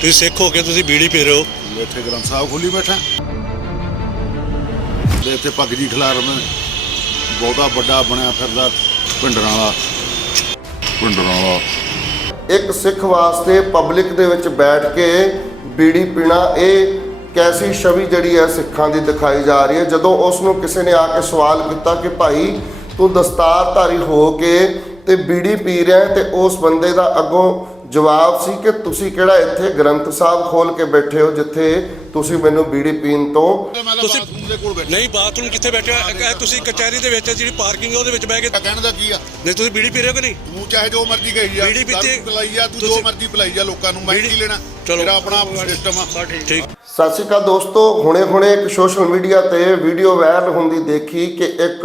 ਤੁਸੀਂ ਸਿੱਖ ਹੋ ਕੇ ਤੁਸੀਂ ਬੀੜੀ ਪੀ ਰਹੇ ਹੋ। ਮੈਂ ਇੱਥੇ ਗ੍ਰੰਥ ਸਾਹਿਬ ਖੋਲੀ ਬੈਠਾ। ਤੇ ਇੱਥੇ ਪੱਗ ਜੀ ਖਿਲਾਰ ਮੈਂ। ਬਹੁਤਾ ਵੱਡਾ ਬਣਿਆ ਫਿਰਦਾ ਪਿੰਡਰਾਂ ਵਾਲਾ। ਪਿੰਡਰਾਂ ਵਾਲਾ। ਇੱਕ ਸਿੱਖ ਵਾਸਤੇ ਪਬਲਿਕ ਦੇ ਵਿੱਚ ਬੈਠ ਕੇ ਬੀੜੀ ਪੀਣਾ ਇਹ ਕੈਸੀ ਛਵੀ ਜਿਹੜੀ ਹੈ ਸਿੱਖਾਂ ਦੀ ਦਿਖਾਈ ਜਾ ਰਹੀ ਹੈ। ਜਦੋਂ ਉਸ ਨੂੰ ਕਿਸੇ ਨੇ ਆ ਕੇ ਸਵਾਲ ਕੀਤਾ ਕਿ ਭਾਈ ਤੂੰ ਦਸਤਾਰਧਾਰੀ ਹੋ ਕੇ ਤੇ ਬੀੜੀ ਪੀ ਰਿਹਾ ਹੈ ਤੇ ਉਸ ਬੰਦੇ ਦਾ ਅੱਗੋਂ ਜਵਾਬ ਸੀ ਕਿ ਤੁਸੀਂ ਕਿਹੜਾ ਇੱਥੇ ਗ੍ਰੰਥ ਸਾਹਿਬ ਖੋਲ ਕੇ ਬੈਠੇ ਹੋ ਜਿੱਥੇ ਤੁਸੀਂ ਮੈਨੂੰ ਬੀੜੀ ਪੀਣ ਤੋਂ ਤੁਸੀਂ- ਬਾਥਰੂਮ ਦੇ ਕੋਲ ਬੈਠਾ। ਨਹੀਂ ਬਾਥਰੂਮ ਕਿੱਥੇ ਬੈਠੇ ਹੋ? ਇਹ- ਇਹ ਤੁਸੀਂ ਕਚਹਿਰੀ ਦੇ ਵਿੱਚ ਜਿਹੜੀ ਪਾਰਕਿੰਗ ਹੈ ਉਹਦੇ ਵਿੱਚ ਬਹਿ ਕੇ ਕਹਿਣ ਦਾ ਕੀ ਆ? ਨਹੀਂ ਤੁਸੀਂ ਬੀੜੀ ਪੀ ਰਹੇ ਹੋ ਕਿ ਨਹੀਂ? ਤੂੰ ਚਾਹੇ ਜੋ ਮਰਜ਼ੀ ਕਹੀ ਜਾ ਬੀੜੀ ਪੀਤੀ- ਪਿਲਾਈ ਜਾ ਤੂੰ ਜੋ ਮਰਜ਼ੀ ਪਿਲਾਈ ਜਾ ਲੋਕਾਂ ਨੂੰ ਮੈਂ ਕੀ ਲੈਣਾ। ਮੇਰਾ ਆਪਣਾ ਸਿਸਟਮ ਆ। ਠੀਕ। ਸਤਿ ਸ਼੍ਰੀ ਅਕਾਲ ਦੋਸਤੋ ਹੁਣੇ-ਹੁਣੇ ਇੱਕ ਸੋਸ਼ਲ ਮੀਡੀਆ ਤੇ ਵੀਡੀਓ ਵਾਇਰਲ ਹੁੰਦੀ ਦੇਖੀ ਕਿ ਇੱਕ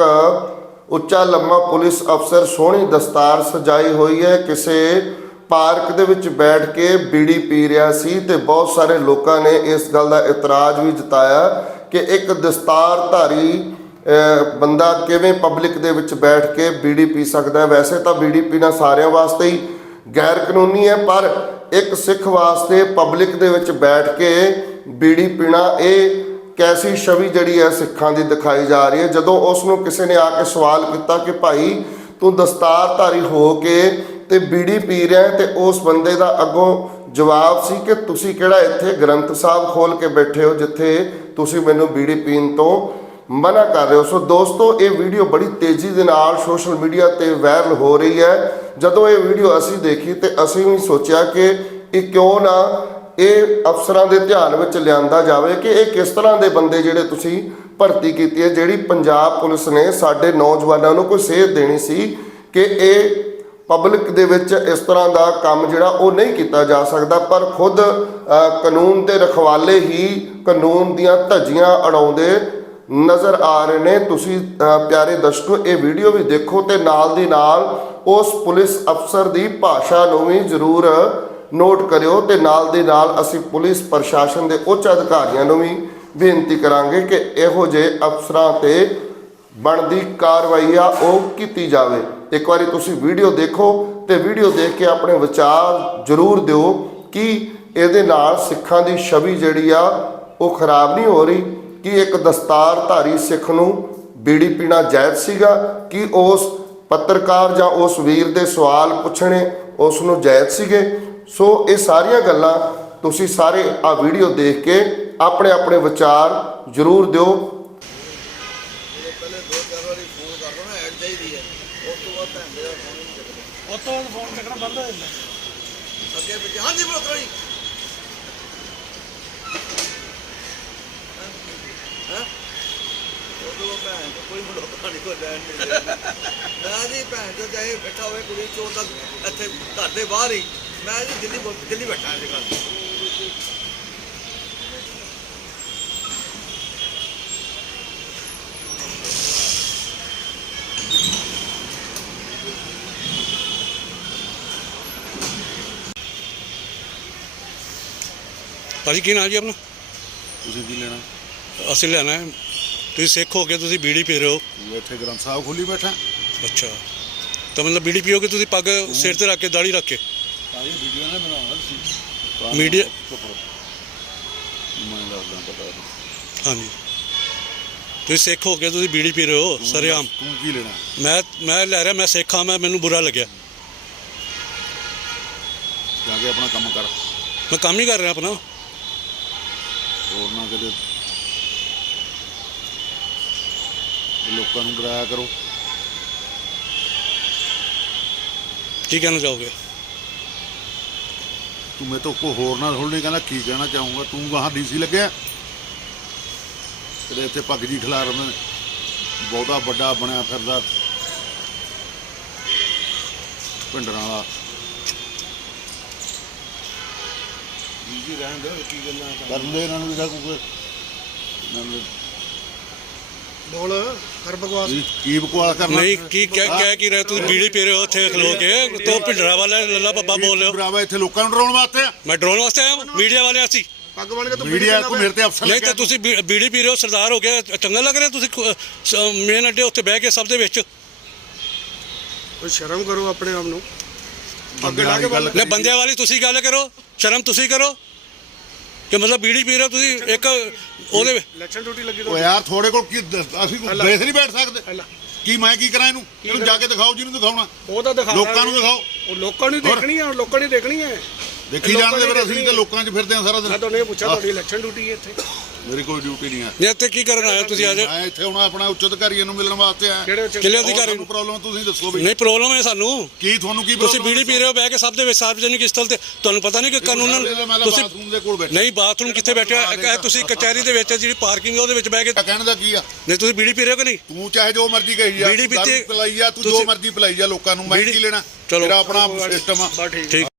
ਉੱਚਾ ਲੰਮਾ ਪੁਲਿਸ ਅਫਸਰ ਸੋਹਣੀ ਦਸਤਾਰ ਸਜਾਈ ਹੋਈ ਹੈ ਕਿਸੇ ਪਾਰਕ ਦੇ ਵਿੱਚ ਬੈਠ ਕੇ ਬੀੜੀ ਪੀ ਰਿਹਾ ਸੀ ਤੇ ਬਹੁਤ ਸਾਰੇ ਲੋਕਾਂ ਨੇ ਇਸ ਗੱਲ ਦਾ ਇਤਰਾਜ਼ ਵੀ ਜਤਾਇਆ ਕਿ ਇੱਕ ਦਸਤਾਰਧਾਰੀ ਬੰਦਾ ਕਿਵੇਂ ਪਬਲਿਕ ਦੇ ਵਿੱਚ ਬੈਠ ਕੇ ਬੀੜੀ ਪੀ ਸਕਦਾ ਵੈਸੇ ਤਾਂ ਬੀੜੀ ਪੀਣਾ ਸਾਰਿਆਂ ਵਾਸਤੇ ਹੀ ਗੈਰ ਕਾਨੂੰਨੀ ਹੈ, ਪਰ ਇੱਕ ਸਿੱਖ ਵਾਸਤੇ ਪਬਲਿਕ ਦੇ ਵਿੱਚ ਬੈਠ ਕੇ ਬੀੜੀ ਪੀਣਾ ਇਹ ਕੈਸੀ ਛਵੀ ਜਿਹੜੀ ਹੈ ਸਿੱਖਾਂ ਦੀ ਦਿਖਾਈ ਜਾ ਰਹੀ ਹੈ। ਜਦੋਂ ਉਸ ਨੂੰ ਕਿਸੇ ਨੇ ਆ ਕੇ ਸਵਾਲ ਕੀਤਾ ਕਿ ਭਾਈ ਤੂੰ ਦਸਤਾਰਧਾਰੀ ਹੋ ਕੇ ਤੇ ਬੀੜੀ ਪੀ ਰਿਹਾ ਹੈ ਤੇ ਉਸ ਬੰਦੇ ਦਾ ਅੱਗੋਂ ਜਵਾਬ ਸੀ ਕਿ ਤੁਸੀਂ ਕਿਹੜਾ ਇੱਥੇ ਗ੍ਰੰਥ ਸਾਹਿਬ ਖੋਲ ਕੇ ਬੈਠੇ ਹੋ ਜਿੱਥੇ ਤੁਸੀਂ ਮੈਨੂੰ ਬੀੜੀ ਪੀਣ ਤੋਂ ਮਨਾ ਕਰ ਰਹੇ ਹੋ। ਸੋ ਦੋਸਤੋ, ਇਹ ਵੀਡੀਓ ਬੜੀ ਤੇਜ਼ੀ ਦੇ ਨਾਲ ਸੋਸ਼ਲ ਮੀਡੀਆ ਤੇ ਵਾਇਰਲ ਹੋ ਰਹੀ ਹੈ। ਜਦੋਂ ਇਹ ਵੀਡੀਓ ਅਸੀਂ ਦੇਖੀ ਤੇ ਅਸੀਂ ਵੀ ਸੋਚਿਆ ਕਿ ਇਹ ਕਿਉਂ ਨਾ ਇਹ ਅਫਸਰਾਂ ਦੇ ਧਿਆਨ ਵਿੱਚ ਲਿਆਂਦਾ ਜਾਵੇ ਕਿ ਇਹ ਕਿਸ ਤਰ੍ਹਾਂ ਦੇ ਬੰਦੇ ਜਿਹੜੇ ਤੁਸੀਂ ਭਰਤੀ ਕੀਤੀ ਹੈ, ਜਿਹੜੀ ਪੰਜਾਬ ਪੁਲਿਸ ਨੇ ਸਾਡੇ ਨੌਜਵਾਨਾਂ ਨੂੰ ਕੋਈ ਸੇਧ ਦੇਣੀ ਸੀ ਕਿ ਇਹ ਪਬਲਿਕ ਦੇ ਵਿੱਚ ਇਸ ਤਰ੍ਹਾਂ ਦਾ ਕੰਮ ਜਿਹੜਾ ਉਹ ਨਹੀਂ ਕੀਤਾ ਜਾ ਸਕਦਾ, ਪਰ ਖੁਦ ਕਾਨੂੰਨ ਦੇ ਰਖਵਾਲੇ ਹੀ ਕਾਨੂੰਨ ਦੀਆਂ ਧੱਜੀਆਂ ਅੜਾਉਂਦੇ ਨਜ਼ਰ ਆ ਰਹੇ ਨੇ। ਤੁਸੀਂ ਪਿਆਰੇ ਦਰਸ਼ਕੋ, ਇਹ ਵੀਡੀਓ ਵੀ ਦੇਖੋ ਤੇ ਨਾਲ ਦੀ ਨਾਲ ਉਸ ਪੁਲਿਸ ਅਫਸਰ ਦੀ ਭਾਸ਼ਾ ਨੂੰ ਵੀ ਜ਼ਰੂਰ ਨੋਟ ਕਰਿਓ ਤੇ ਨਾਲ ਦੀ ਨਾਲ ਅਸੀਂ ਪੁਲਿਸ ਪ੍ਰਸ਼ਾਸਨ ਦੇ ਉੱਚ ਅਧਿਕਾਰੀਆਂ ਨੂੰ ਵੀ ਬੇਨਤੀ ਕਰਾਂਗੇ ਕਿ ਇਹੋ ਜਿਹੇ ਅਫਸਰਾਂ ਤੇ ਬਣਦੀ ਕਾਰਵਾਈ ਆ, ਉਹ ਕੀਤੀ ਜਾਵੇ। ਇੱਕ ਵਾਰੀ ਤੁਸੀਂ ਵੀਡੀਓ ਦੇਖੋ ਤੇ ਵੀਡੀਓ ਦੇਖ ਕੇ ਆਪਣੇ ਵਿਚਾਰ ਜ਼ਰੂਰ ਦਿਓ ਕਿ ਇਹਦੇ ਨਾਲ ਸਿੱਖਾਂ ਦੀ ਛਵੀ ਜਿਹੜੀ ਆ, ਉਹ ਖਰਾਬ ਨਹੀਂ ਹੋ ਰਹੀ, ਕਿ ਇੱਕ ਦਸਤਾਰਧਾਰੀ ਸਿੱਖ ਨੂੰ ਬੀੜੀ ਪੀਣਾ ਜਾਇਜ਼ ਸੀਗਾ, ਕਿ ਉਸ ਪੱਤਰਕਾਰ ਜਾਂ ਉਸ ਵੀਰ ਦੇ ਸਵਾਲ ਪੁੱਛਣੇ ਉਸ ਨੂੰ ਜਾਇਜ਼ ਸੀਗੇ। ਸੋ ਇਹ ਸਾਰੀਆਂ ਗੱਲਾਂ ਤੁਸੀਂ ਸਾਰੇ ਆ ਵੀਡੀਓ ਦੇਖ ਕੇ ਆਪਣੇ ਆਪਣੇ ਵਿਚਾਰ ਜ਼ਰੂਰ ਦਿਓ। ਚਾਰ ਵਾਰੀ ਫੋਨ ਕਰ ਦੋ ਨਾ ਐਡ ਚਾਹੀਦੀ ਹੈ। ਉਸ ਤੋਂ ਬਾਅਦ ਭੈਣ ਦੇ ਫੋਨ ਨਹੀਂ ਚੱਕਦਾ। ਉਤੋਂ ਫੋਨ ਚੱਕਣਾ ਬੰਦ ਹੋ ਜਾਂਦਾ। ਅੱਗੇ ਪਿੱਛੇ ਹਾਂਜੀ ਬਲੋਤਰਾ ਜੀ। ਹਾਂ? ਤੋਂ ਭੈਣ ਤੋਂ ਕੋਈ ਬਲੋਤਰਾ ਨਹੀਂ ਕੋ ਲੈਣ ਨਹੀਂ ਦੇਣਾ। ਮੈਂ ਜੀ ਭੈਣ ਤੋਂ ਚਾਹੇ ਬੈਠਾ ਹੋਵੇ ਕੁੜੀ ਚੋਰ ਦਾ ਇੱਥੇ ਘਰ ਦੇ ਬਾਹਰ ਹੀ। ਮੈਂ ਜੀ ਦਿੱਲੀ ਬੋ- ਦਿੱਲੀ ਬੈਠਾ ਅੱਜ ਕੱਲ੍ਹ। ਭਾਜੀ ਕੀ ਨਾਮ ਜੀ ਆਪਣਾ? ਤੁਸੀਂ ਕੀ ਲੈਣਾ? ਅਸੀਂ ਲੈਣਾ ਹੈ। ਤੁਸੀਂ ਸਿੱਖ ਹੋ ਕੇ ਤੁਸੀਂ ਬੀੜੀ ਪੀ ਰਹੇ ਹੋ। ਮੈਂ ਇੱਥੇ ਗ੍ਰੰਥ ਸਾਹਿਬ ਖੋਲੀ ਬੈਠਾ। ਅੱਛਾ। ਤਾਂ ਮਤਲਬ ਬੀੜੀ ਪੀਓਗੇ ਤੁਸੀਂ ਪੱਗ ਸਿਰ ਤੇ ਰੱਖ ਕੇ ਦਾੜੀ ਰੱਖ ਕੇ? ਸਾਰੀ ਵੀਡੀਓ ਨੇ ਬਣਾਉਣਾ ਸੀ ਮੀਡੀਆ- ਮੈਂ ਦੱਸਦਾ ਪਤਾ ਨਹੀਂ। ਹਾਂਜੀ। ਤੁਸੀਂ ਸਿੱਖ ਹੋ ਕੇ ਤੁਸੀਂ ਬੀੜੀ ਪੀ ਰਹੇ ਹੋ ਸਰਿਆਮ। ਦੱਸ, ਤੂੰ ਕੀ ਲੈਣਾ? ਮੈਂ ਮੈਂ ਲੈ ਰਿਹਾ ਮੈਂ ਸਿੱਖ ਹਾਂ ਮੈਂ ਮੈਨੂੰ ਬੁਰਾ ਲੱਗਿਆ। ਜਾ ਕੇ ਆਪਣਾ ਕੰਮ ਕਰ। ਮੈਂ ਕੰਮ ਹੀ ਕਰ ਰਿਹਾ ਆਪਣਾ। ਹੋਰ ਨਾ ਕਦੇ ਲੋਕਾਂ ਨੂੰ ਡਰਾਇਆ ਕਰੋ। ਕੀ ਕਹਿਣਾ ਚਾਹੋਗੇ? ਤੂੰ ਮੇਰੇ ਤੋਂ ਕੋ ਹੋਰ ਨਾ ਥੋੜੀ ਕਹਿੰਦਾ ਕੀ ਕਹਿਣਾ ਚਾਹੂੰਗਾ ਤੂੰ ਗਾਹਾਂ ਡੀਸੀ ਲੱਗਿਆ। ਤੇਰੇ ਇੱਥੇ ਪੱਗ ਜੀ ਖਿਲਾਰ ਮੈਂ ਬਹੁਤਾ ਵੱਡਾ ਬਣਿਆ ਫਿਰਦਾ। ਪਿੰਡਰਾਂ ਵਾਲਾ ਜੀ ਰਹਿਣ ਦੇ ਕੀ ਗੱਲਾਂ ਕਰਦੇ ਇਹਨਾਂ ਨੂੰ ਵੀ ਕੋਈ ਬੋਲ ਕਰ ਬਕਵਾਸ। ਕੀ ਕੀ ਬਕਵਾਸ ਕਰਨਾ? ਨਹੀਂ ਕੀ ਕਹਿ ਕਹਿ ਕੀ ਰਹੇ ਤੁਸੀਂ? ਬੀੜੀ ਪੀ ਰਹੇ ਹੋ ਉੱਥੇ ਖਲੋ ਕੇ। ਤੋ ਭਿੰਡਰਾ ਵਾਲਾ ਲੱਲਾ ਬੱਬਾ ਬੋਲ ਰਹੇ। ਹੋ ਬਰਾਵਾ ਇੱਥੇ ਲੋਕਾਂ ਨੂੰ ਡਰਾਉਣ ਵਾਸਤੇ ਆ। ਮੈਂ ਡਰੋਨ ਵਾਸਤੇ ਆਇਆ ਮੀਡੀਆ ਵਾਲੇ ਅਸੀਂ ਪੱਗ ਬਣ ਕੇ ਤੂੰ ਮੀਡੀਆ ਕੋ ਮੇਰੇ ਤੇ ਅਫਸਰ ਨਹੀਂ ਲੱਗਿਆ। ਤਾਂ ਤੁਸੀਂ ਬੀ- ਬੀੜੀ ਪੀ ਰਹੇ ਹੋ ਸਰਦਾਰ ਹੋ ਗਿਆ ਚੰਗਾ ਲੱਗ ਰਿਹਾ ਤੁਸੀਂ ਮੇਨ ਅੱਡੇ ਉੱਤੇ ਬਹਿ ਕੇ ਸਭ ਦੇ ਵਿੱਚ? ਕੋਈ ਸ਼ਰਮ ਕਰੋ ਆਪਣੇ ਆਪ ਨੂੰ। ਬੰਦੇ ਵਾਲੀ ਗੱਲ ਨੇ ਬੰਦਿਆਂ ਵਾਲੀ ਤੁਸੀਂ ਗੱਲ ਕਰੋ ਸ਼ਰਮ ਤੁਸੀਂ ਕਰੋ। ਕਿ ਮਤਲਬ ਬੀੜੀ ਪੀ ਰਹੇ ਹੋ ਤੁਸੀਂ ਇੱਕ ਉਹਦੇ ਇਲੈਕਸ਼ਨ ਡਿਊਟੀ ਲੱਗੀ ਉਹ ਤੋਂ ਯਾਰ ਥੋੜੇ ਕੋਲ ਕੀ ਦ- ਅਸੀਂ। ਬੇਸ ਨਹੀਂ ਬੈਠ ਸਕਦੇ। ਕੀ ਮੈਂ ਕੀ ਕਰਾਂ ਇਹਨੂੰ? ਇਹਨੂੰ ਜਾ ਕੇ ਦਿਖਾਓ ਜਿਹਨੂੰ ਦਿਖਾਉਣਾ। ਉਹ ਤਾਂ ਦਿਖਾ ਲੋਕਾਂ ਨੂੰ ਦਿਖਾਓ। ਉਹ ਲੋਕਾਂ ਨੂੰ ਹੋਰ? ਦੇਖਣੀ ਹੈ ਲੋਕਾਂ ਨੇ ਦੇਖਣੀ ਹੈ ਦੇਖੀ ਲੋਕਾਂ ਜਾਣਦੇ ਨੇ ਫਿਰ ਅਸੀਂ ਦੇਖਣੀ ਤਾਂ ਹੈ। ਲੋਕਾਂ 'ਚ ਫਿਰਦੇ ਆ ਸਾਰਾ ਦਿਨ। ਮੈਂ ਤੁਹਾਨੂੰ ਇਹ ਪੁੱਛਿਆ ਤੁਹਾਡੀ ਇਲੈਕਸ਼ਨ ਡਿਊਟੀ ਹੈ ਇੱਥੇ। ਮੇਰੀ ਕੋਈ ਡਿਊਟੀ ਨਹੀਂ ਹੈ। ਨੇ ਇੱਥੇ ਕੀ ਕਰਨ ਆਏ ਹੋ ਤੁਸੀਂ ਅੱਜ? ਮੈਂ ਇੱਥੇ ਹੁਣ ਆਪਣਾ ਉੱਚ ਅਧਿਕਾਰੀਆਂ ਨੂੰ ਮਿਲਣ ਵਾਸਤੇ ਆਇਆ। ਕਿਹੜੇ ਉੱਚ ਹੋਰ ਅਧਿਕਾਰੀ? ਤੁਹਾਨੂੰ ਪ੍ਰੋਬਲਮ ਤੁਸੀਂ ਦੱਸੋ ਵੀ ਨਹੀਂ ਪ੍ਰੋਬਲਮ ਹੈ ਸਾਨੂੰ। ਕੀ ਤੁਹਾਨੂੰ ਕੀ ਤੁਸੀਂ ਬੀੜੀ ਪੀ ਰਹੇ ਹੋ ਬਹਿ ਕੇ ਸਭ ਦੇ ਵਿੱਚ ਸਾਰਵਜਨਿਕ ਸਥਲ ਤੇ ਤੁਹਾਨੂੰ ਪਤਾ ਨਹੀਂ ਕਿ ਕਾਨੂੰਨ ਤੁਸੀਂ ਬਾਥਰੂਮ ਦੇ ਕੋਲ ਬੈਠਾ। ਨਹੀਂ ਬਾਥਰੂਮ ਕਿੱਥੇ ਬੈਠੇ ਹੋ? ਇਹ ਤੁਸੀਂ ਕਚਹਿਰੀ ਦੇ ਵਿੱਚ ਜਿਹੜੀ ਪਾਰਕਿੰਗ ਹੈ ਉਹਦੇ ਵਿੱਚ ਬਹਿ ਕੇ ਕਹਿਣ ਦਾ ਕੀ ਆ? ਨਹੀਂ ਤੁਸੀਂ ਬੀੜੀ ਪੀ ਰਹੇ ਹੋ ਕਿ ਨਹੀਂ? ਤੂੰ ਚਾਹੇ ਜੋ ਮਰਜ਼ੀ ਕਹੀ ਜਾ ਬੀੜੀ ਪੀਤੀ- ਪਿਲਾਈ ਜਾ ਤੂੰ ਜੋ ਮਰਜ਼ੀ ਪਿਲਾਈ ਜਾ ਲੋਕਾਂ ਨੂੰ ਮੈਂ ਕੀ ਲੈਣਾ? ਚਲੋ। ਤੇਰਾ ਆਪਣਾ ਸਿਸਟਮ ਆ। ਬਸ ਠੀਕ ਠੀਕ